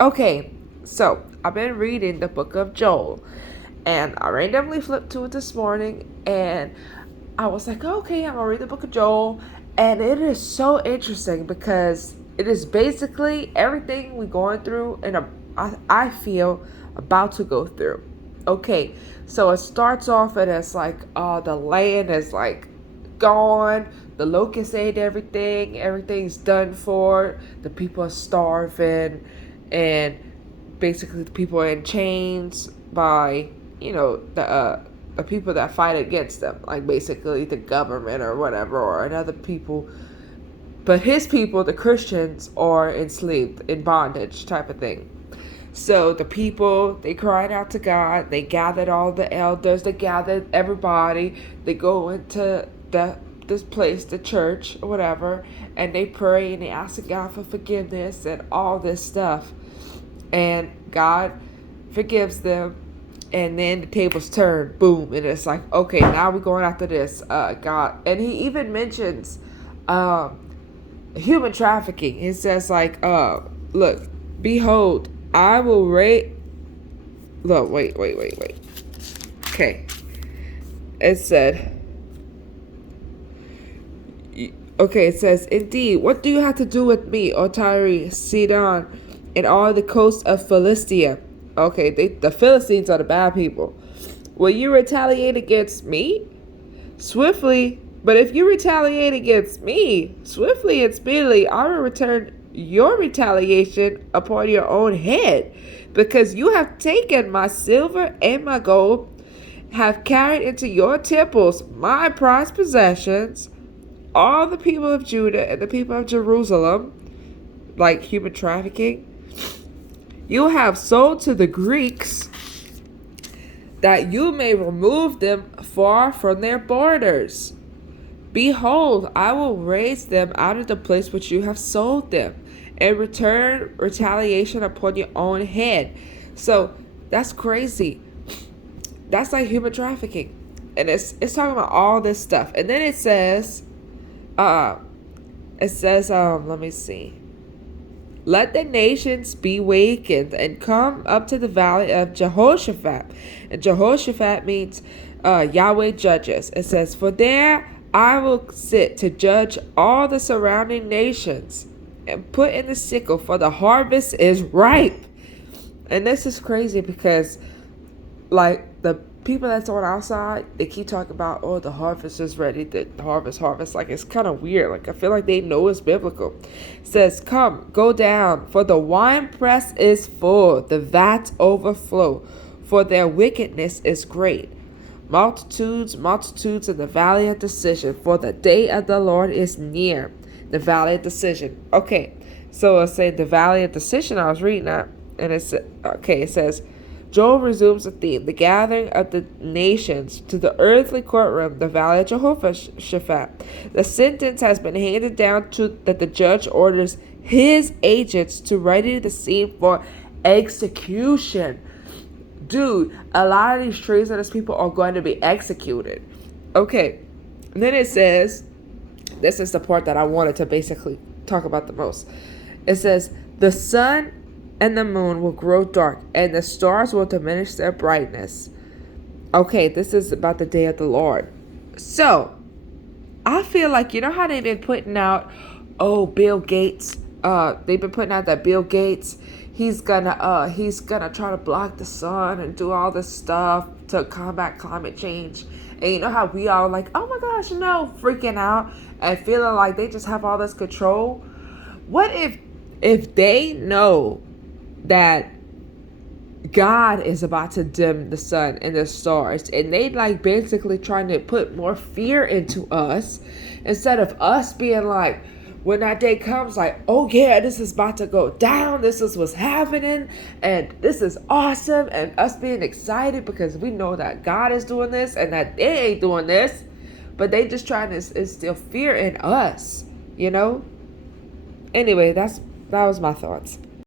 Okay, so I've been reading the book of Joel, and I randomly flipped to it this morning, and I was like, okay, I'm gonna read the book of Joel, and it is so interesting because it is basically everything we're going through, and I feel about to go through. Okay, so it starts off and it's like, the land is like gone. The locusts ate everything. Everything's done for. The people are starving, and basically the people are in chains by the people that fight against them, like basically the government or whatever, or another people. But his people, the Christians, are enslaved in bondage type of thing. So the people, they cried out to God. They gathered all the elders. They gathered everybody. They go into this place, the church or whatever, and they pray and they ask God for forgiveness and all this stuff. And God forgives them. And then the tables turn, boom, and it's like, okay, now we're going after this, God. And he even mentions um, human trafficking. It says like, look, behold, I will rate. Look, wait. Okay, it said. Okay, it says, indeed, what do you have to do with me, O Tyre, Sidon, and all the coasts of Philistia? Okay, the Philistines are the bad people. Will you retaliate against me? Swiftly, but if you retaliate against me, swiftly and speedily, I will return your retaliation upon your own head, because you have taken my silver and my gold, have carried into your temples my prized possessions, all the people of Judah and the people of Jerusalem, like human trafficking. You have sold to the Greeks that you may remove them far from their borders. Behold, I will raise them out of the place which you have sold them, and return retaliation upon your own head. So that's crazy. That's like human trafficking. And it's talking about all this stuff. And then uh it says, let me see. Let the nations be wakened and come up to the valley of Jehoshaphat. And Jehoshaphat means Yahweh judges. It says, for there I will sit to judge all the surrounding nations and put in the sickle, for the harvest is ripe. And this is crazy because, like, the people that's on outside, they keep talking about, oh, the harvest is ready, the harvest. Like, it's kind of weird. Like, I feel like they know it's biblical. It says, come, go down, for the winepress is full, the vats overflow, for their wickedness is great. Multitudes in the valley of decision, for the day of the Lord is near. The valley of decision. Okay, so it's saying the valley of decision. I was reading that, and it says, Joel resumes the theme, the gathering of the nations to the earthly courtroom, the valley of Jehoshaphat. The sentence has been handed down to that the judge orders his agents to ready the scene for execution. Dude, a lot of these treasonous people are going to be executed. Okay, and then it says, this is the part that I wanted to basically talk about the most. It says, the sun and the moon will grow dark, and the stars will diminish their brightness. Okay, this is about the day of the Lord. So, I feel like, you know how they've been putting out, Bill Gates, they've been putting out that Bill Gates, he's gonna try to block the sun and do all this stuff to combat climate change. And you know how we all like, oh my gosh, freaking out and feeling like they just have all this control. What if they know that God is about to dim the sun and the stars, and they like basically trying to put more fear into us, instead of us being like, when that day comes, like, oh yeah, this is about to go down, this is what's happening, and this is awesome, and us being excited because we know that God is doing this and that they ain't doing this, but they just trying to instill fear in us, Anyway, that was my thoughts.